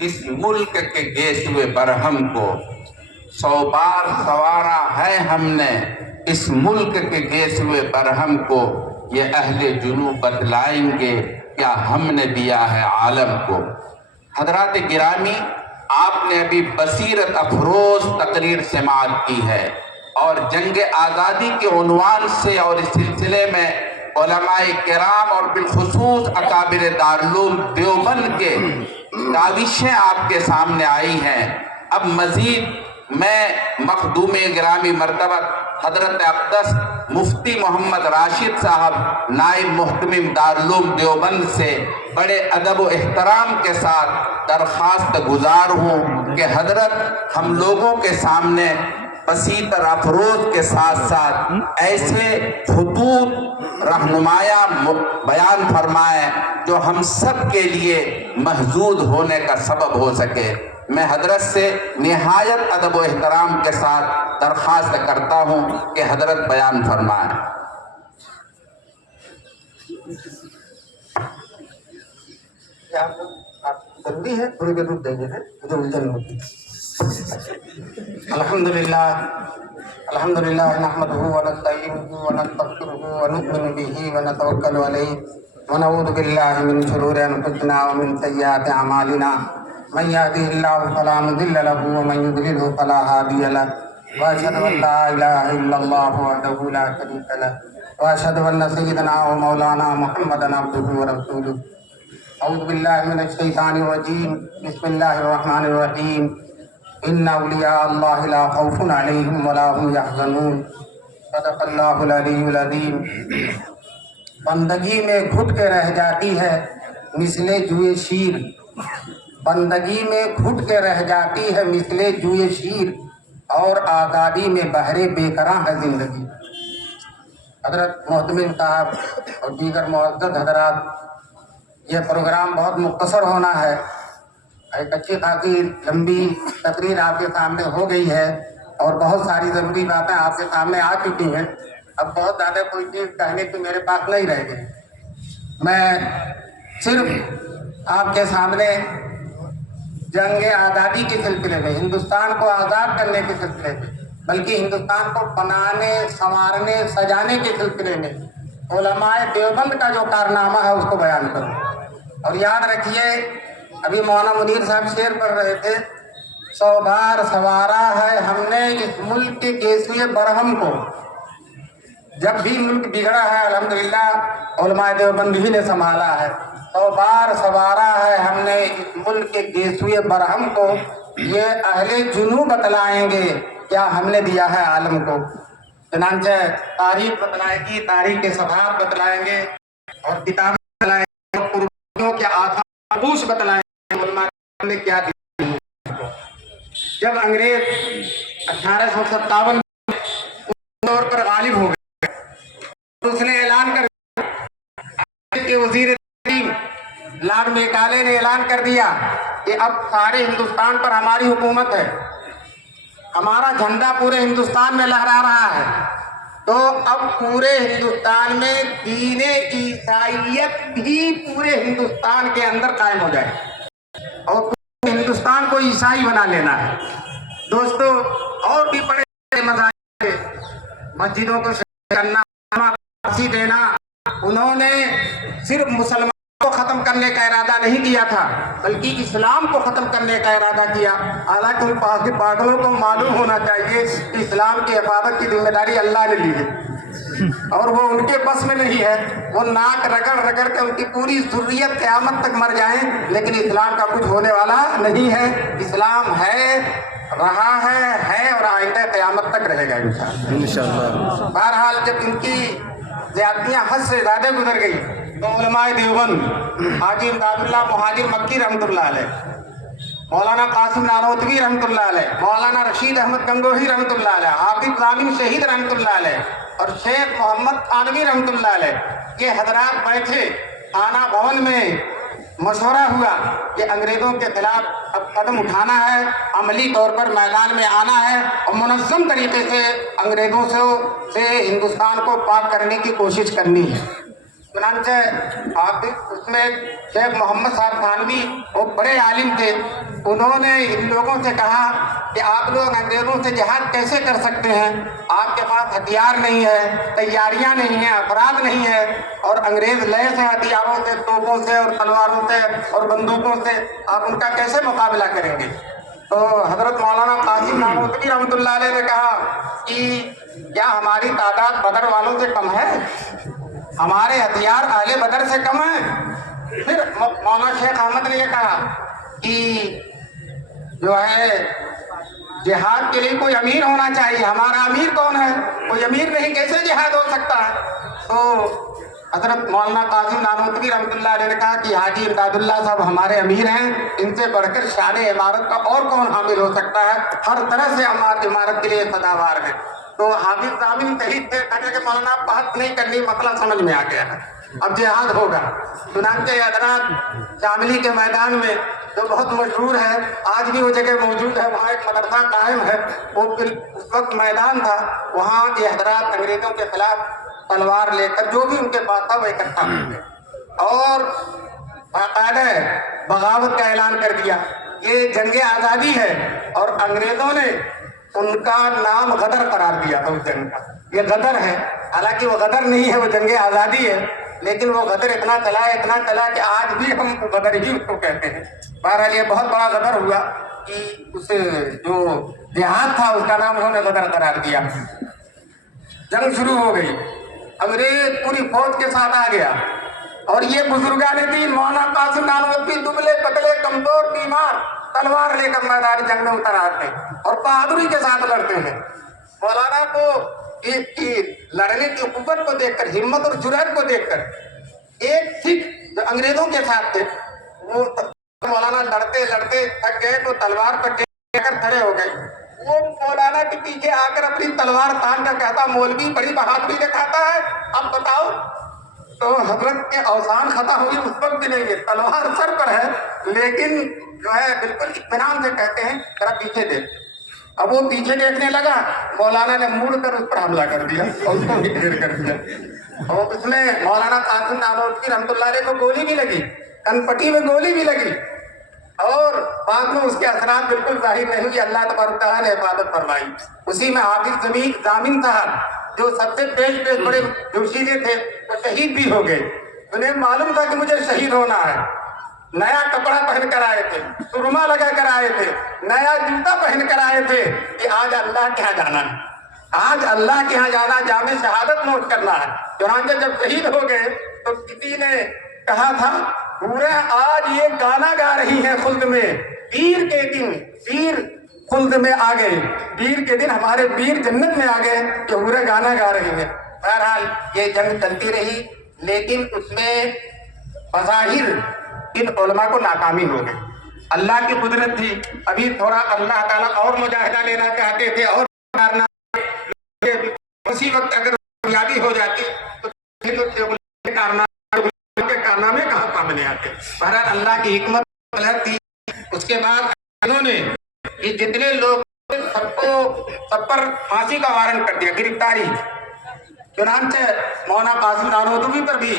اس ملک کے گیسوے برہم کو، 100 بار سوارا ہے ہم نے اس ملک کے گیسوے برہم کو، یہ اہل جنوب بتلائیں گے کیا ہم نے دیا ہے عالم کو۔ حضرات گرامی، آپ نے ابھی بصیرت افروز تقریر سماعت کی ہے، اور جنگ آزادی کے عنوان سے اور اس سلسلے میں علماء کرام اور بالخصوص اکابر دارالعلوم دیوبند کے کاوشیں آپ کے سامنے آئی ہیں۔ اب مزید میں مخدوم گرامی مرتبت حضرت اقدس مفتی محمد راشد صاحب نائب محتمم دارالعلوم دیوبند سے بڑے ادب و احترام کے ساتھ درخواست گزار ہوں کہ حضرت ہم لوگوں کے سامنے بصیرت افروز کے ساتھ ساتھ ایسے خطوط رہنمایاں بیان فرمائیں جو ہم سب کے لیے محظوظ ہونے کا سبب ہو سکے۔ میں حضرت سے نہایت ادب و احترام کے ساتھ درخواست کرتا ہوں کہ حضرت بیان فرمائیں۔ ضروری ہے تھوڑی دیر رک جائیے، مجھے الجھن ہوتی ہے۔ الحمدللہ نحمده ونستعینه ونستغفره ونؤمن به ونتوکل علیہ ونعوذ باللہ من شرور انفسنا ومن سیئات اعمالنا، من یهده اللہ فلا مضل له ومن یضلل فلا ہادی له، واشهد ان لا الہ الا اللہ وحدہ لا شریک له، واشهد ان سیدنا ومولانا محمدا عبدہ ورسولہ۔ اعوذ باللہ من الشیطان الرجیم، بسم اللہ الرحمن الرحیم، ان اولیاء اللہ لا خوف علیہم ولا هم یحزنون، صدق اللہ العلی العظیم۔ بندگی میں گھٹ کے رہ جاتی ہے مثل جوئے شیر، بندگی میں گھٹ کے رہ جاتی ہے مثل جوئے شیر، اور آزادی میں بہرے بے قرار ہے زندگی۔ حضرت محتمم صاحب اور دیگر معزز حضرات، یہ پروگرام بہت مختصر ہونا ہے، ایک اچھی خاصی لمبی تقریر آپ کے سامنے ہو گئی ہے، اور بہت ساری ضروری باتیں آپ کے سامنے آ چکی ہیں۔ اب بہت زیادہ کوئی چیز کہنے کی میرے پاس نہیں رہ گئی۔ میں صرف آپ کے سامنے جنگ آزادی کے سلسلے میں، ہندوستان کو آزاد کرنے کے سلسلے میں، بلکہ ہندوستان کو بنانے، سنوارنے، سجانے کے سلسلے میں علماء دیوبند کا جو کارنامہ ہے اس کو بیان کروں۔ اور یاد رکھیے، ابھی مولانا منیر صاحب شعر پڑھ رہے تھے، 100 بار سوارا ہے ہم نے اس ملک کے گیسوئے برہم کو۔ جب بھی ملک بگڑا ہے الحمدللہ علماء دیوبند ہی نے سنبھالا ہے۔ 100 بار سوارا ہے ہم نے اس ملک کے گیسوئے برہم کو، یہ اہل جنوب بتلائیں گے کیا ہم نے دیا ہے عالم کو۔ چنانچہ تاریخ بتلائے گی، تاریخ کے صفحات بتلائیں گے، اور کتابیں بتلائیں گے، اور قربانیوں کے آثار بتلائیں گے علماء نے کیا دیا۔ جب انگریز 1857 میں دور پر غالب ہو گئے، اس نے اعلان کر دیا کہ وزیر تعلیم لارڈ میکالے نے اعلان کر دیا کہ اب سارے ہندوستان پر ہماری حکومت ہے، ہمارا جھنڈا پورے ہندوستان میں لہرا رہا ہے، تو اب پورے ہندوستان میں دین عیسائیت بھی پورے ہندوستان کے اندر قائم ہو جائے، اور پورے ہندوستان کو عیسائی بنا لینا ہے۔ دوستو، اور بھی بڑے بڑے مذاہب ہیں، مسجدوں کو کرنا، پھانسی دینا، انہوں نے صرف مسلمان کو ختم کرنے کا ارادہ نہیں کیا تھا بلکہ اسلام کو ختم کرنے کا ارادہ کیا۔ حالانکہ ان پاگلوں کو معلوم ہونا چاہیے کہ اسلام کی حفاظت کی ذمہ داری اللہ نے لی ہے، اور وہ ان کے بس میں نہیں ہے۔ وہ ناک رگڑ رگڑ کے ان کی پوری ذریت قیامت تک مر جائیں لیکن اسلام کا کچھ ہونے والا نہیں ہے۔ اسلام ہے، رہا ہے اور آئندہ قیامت تک رہے گا انشاءاللہ۔ بہرحال جب ان کی زیادتیاں حد سے زیادہ گزر گئی تو علماء دیوبند، حاجی امداد اللہ مہاجر مکی رحمۃ اللہ علیہ، مولانا قاسم نانوتوی رحمۃ اللہ علیہ، مولانا رشید احمد گنگوہی رحمۃ اللہ علیہ، حافظ ضامن شہید رحمۃ اللہ علیہ، اور شیخ محمد تھانوی رحمۃ اللہ علیہ، یہ حضرات بیٹھے، خانہ بھون میں مشورہ ہوا کہ انگریزوں کے خلاف اب قدم اٹھانا ہے، عملی طور پر میدان میں آنا ہے، اور منظم طریقے سے انگریزوں سے ہندوستان کو پاک کرنے کی کوشش کرنی ہے۔ चुनांचे आप उसमें शेख मोहम्मद साहब थानवी वो बड़े आलिम थे, उन्होंने इन लोगों से कहा कि आप लोग अंग्रेज़ों से जिहाद कैसे कर सकते हैं, आपके पास हथियार नहीं है, तैयारियां नहीं है, अफराद नहीं है, और अंग्रेज़ लैस हैं हथियारों से, तोपों से और तलवारों से और बंदूकों से, आप उनका कैसे मुकाबला करेंगे। तो हज़रत मौलाना कासिम नानोतवी रहमतुल्लाह अलैह ने कहा कि क्या हमारी तादाद बदर वालों से कम है, हमारे हथियार आले बदर से कम है। फिर मौलाना शेख अहमद ने यह कहा कि जो है जिहाद के लिए कोई अमीर होना चाहिए, हमारा अमीर कौन है, कोई अमीर नहीं, कैसे जिहाद हो सकता है। तो हजरत मौलाना कासिम नानोतवी रहमतुल्लाह अलैह ने कहा कि हाजी इमदादुल्लाह साहब हमारे अमीर हैं, इनसे बढ़कर शान इमारत का और कौन हामिल हो सकता है, हर तरह से हमारी इमारत के लिए सदावार है। तो हाफिज जामिल शहीद थे, कहने के मौलाना बात नहीं करनी, मसला समझ में आ गया है, अब जिहाद होगा। चुनांचे हजरत शामिली के मैदान में जो बहुत मशहूर है, आज भी वो जगह मौजूद है, वहाँ एक मदरसा कायम है, वो उस वक्त मैदान था, वहाँ ये हजरात अंग्रेजों के खिलाफ तलवार लेकर जो भी उनके पास था वो इकट्ठा हुए और बाकायदा बगावत का ऐलान कर दिया, ये जंग आज़ादी है। और अंग्रेजों ने उनका नाम गदर करार दिया था उस जंग का, ये गदर है, हालांकि वो गदर नहीं है, वो जंग आज़ादी है, लेकिन वो गदर इतना चला कि आज भी हम गदर ही उसको कहते हैं। बहरहाल ये बहुत बड़ा गदर हुआ कि उस जो जिहाद था उसका नाम उन्होंने गदर करार दिया। जंग शुरू हो गई, अंग्रेज पूरी फौज के साथ आ गया और ये बुजुर्गाने दीन मौलाना कासिम नानोतवी दुबले पतले कमजोर बीमार तलवार लेकर मैदान जंग में उतर आते और बहादुरी के साथ लड़ते हैं। मौलाना को लड़ने की कुव्वत को देखकर, हिम्मत और जुर्रत को देखकर एक सिख जो अंग्रेजों के साथ थे वो मौलाना लड़ते लड़ते थक गए तो तलवार पर टेक खड़े हो गए। वो मौलाना के पीछे आकर अपनी तलवार तान कर कहता, मौलवी बड़ी बहादुरी दिखाता है, अब बताओ। तो हजरत के अवसान खत्म हुई उस वक्त भी नहीं है, तलवार सर पर है, लेकिन जो है बिल्कुल इत्मीनान से कहते हैं जरा पीछे देख। अब वो पीछे देखने लगा, मौलाना ने मुड़ कर उस पर हमला कर दिया और उसको भी ढेर कर दिया। और उसमें मौलाना कासिम नानोतवी रहमतुल्लाह अलैह को गोली भी लगी, कनपट्टी में गोली भी लगी और बाद में उसके असरात बिल्कुल जाहिर नहीं हुई, अल्लाह तबारक तआला ने हिफाजत फरमाई। उसी में हाफिज जामिन साहब जो सबसे तेज बड़े जोशीले थे वो शहीद भी हो गए। उन्हें मालूम था कि मुझे शहीद होना है, नया कपड़ा पहन कर आए थे, सुरमा लगा कर आए थे, नया जूता पहन कर आए थे कि आज अल्लाह के यहाँ जाना है, आज अल्लाह के यहाँ जाना, जामे शहादत नोट करना है। चुनांचे जब शहीद हो गए तो किसी ने कहा था पूरे आज ये गाना गा रही है खुल्द में, पीर के दिन पीर खुल्द में आ गए, पीर के दिन हमारे पीर जन्नत में आ गए कि पूरे गाना गा रही है। बहरहाल ये जंग चलती रही, लेकिन उसमें बज़ाहिर इन उलमा को नाकामी हो गई। अल्लाह की कुदरत थी, अभी थोड़ा अल्लाह ताला और मुजाहिदा लेना चाहते थे और उसी वक्त अगर कामयाबी हो जाती तो कारनामे कहाँ सामने आते। बहरहाल अल्लाह की हिकमत थी। उसके बाद उन्होंने ये जितने लोग सब पर फांसी का वारंट कर दिया, गिरफ्तारी। चुनांचे मौलाना कासिम नानोतवी पर भी,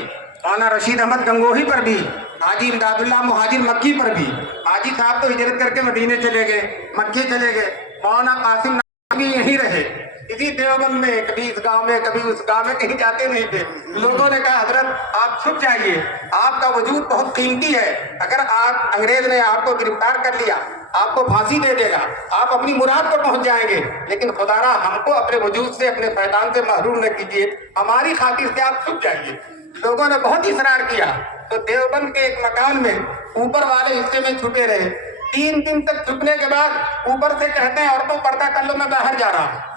मौलाना रशीद अहमद गंगोही पर भी, हाजी इमदादुल्लाह मुहाजिर मक्की पर भी। हाजी साहब तो हिजरत करके मदीने चले गए, मक्के चले गए, मौलाना कासिम नानोतवी यहीं रहे इसी देवबंद में, कभी इस गांव में कभी उस गांव में, कहीं जाते नहीं थे। लोगों ने कहा हजरत आप छुप जाइए, आपका वजूद बहुत कीमती है, अगर आप अंग्रेज ने आपको गिरफ्तार कर लिया आपको फांसी दे देगा, आप अपनी मुराद पर पहुंच जाएंगे, लेकिन खुदारा हमको अपने वजूद से, अपने फैजान से महरूम न कीजिए, हमारी खातिर से आप छुप जाइए। लोगों ने बहुत इसरार किया तो देवबंद के एक मकान में ऊपर वाले हिस्से में छुपे रहे। 3 दिन तक छुपने के बाद ऊपर से कहते हैं औरतों पर्दा कर लो, मैं बाहर जा रहा हूँ।